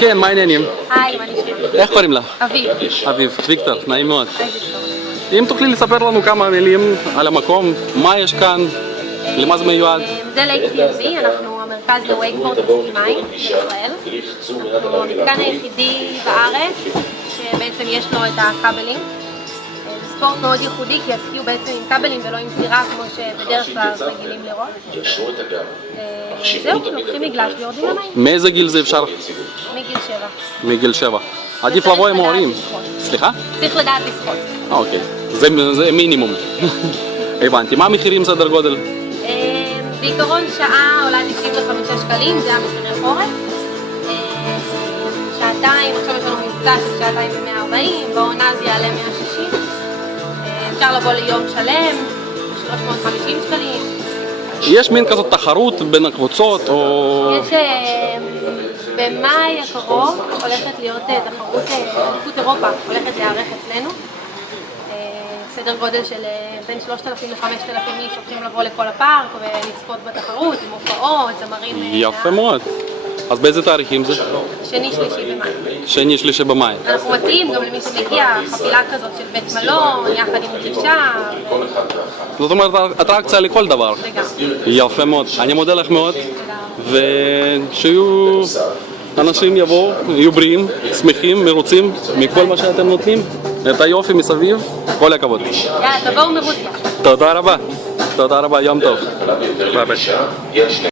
כן, מה העניינים? היי, מה נשמע? איך קוראים לה? אביב. אביב, ויקטור, נעים מאוד. היי, ויקטור. אם תוכלי לספר לנו כמה מילים על המקום, מה יש כאן, למה זה מיועד? זה לייק B&B, אנחנו המרכז לווייקבורד וסימיים בישראל. אנחנו המתקן היחידי בארץ שבעצם יש לו את הכבלים. זה ספורט מאוד ייחודי כי הסקי הוא בעצם עם כבלים ולא עם סירה כמו שבדרך כלל רגילים לראות. זהו, לוקחים מגלש ויורדים למים. מאיזה גיל זה אפשר? מגיל 7. מגיל 7. עדיף לבוא עם ההורים. סליחה? צריך לדעת לשחות. אוקיי, זה מינימום. הבנתי. מה המחירים סדר גודל? בעיקרון שעה עולה 95 שקלים, זה המחירי חורף. שעתיים, עכשיו יש לנו מבצע של שעתיים ב-140, בעונה זה יעלה 160. אפשר לבוא ליום שלם, ב-350 שקלים. יש מין כזאת תחרות בין הקבוצות או... יש במאי הקרוב הולכת להיות תחרות אליפות אירופה, הולכת להיערך אצלנו. סדר גודל של בין 3,000 ל-5,000 איש הולכים לבוא לכל הפארק ולצפות בתחרות עם הופעות, זמרים... יפה מאוד. אז באיזה תאריכים זה? שני, שלישי במאי. שני, שלישי במאי. אנחנו מציעים גם למי שמגיע חבילה כזאת של בית מלון, יחד עם גישה. זאת אומרת, אטרקציה לכל דבר. יפה מאוד. אני מודה לך מאוד. ושיהיו... אנשים יבואו, יהיו בריאים, שמחים, מרוצים מכל מה שאתם נותנים. את היופי מסביב, כל הכבוד. יאללה, תבואו מרוצים. תודה רבה. תודה רבה, יום טוב. ביי ביי.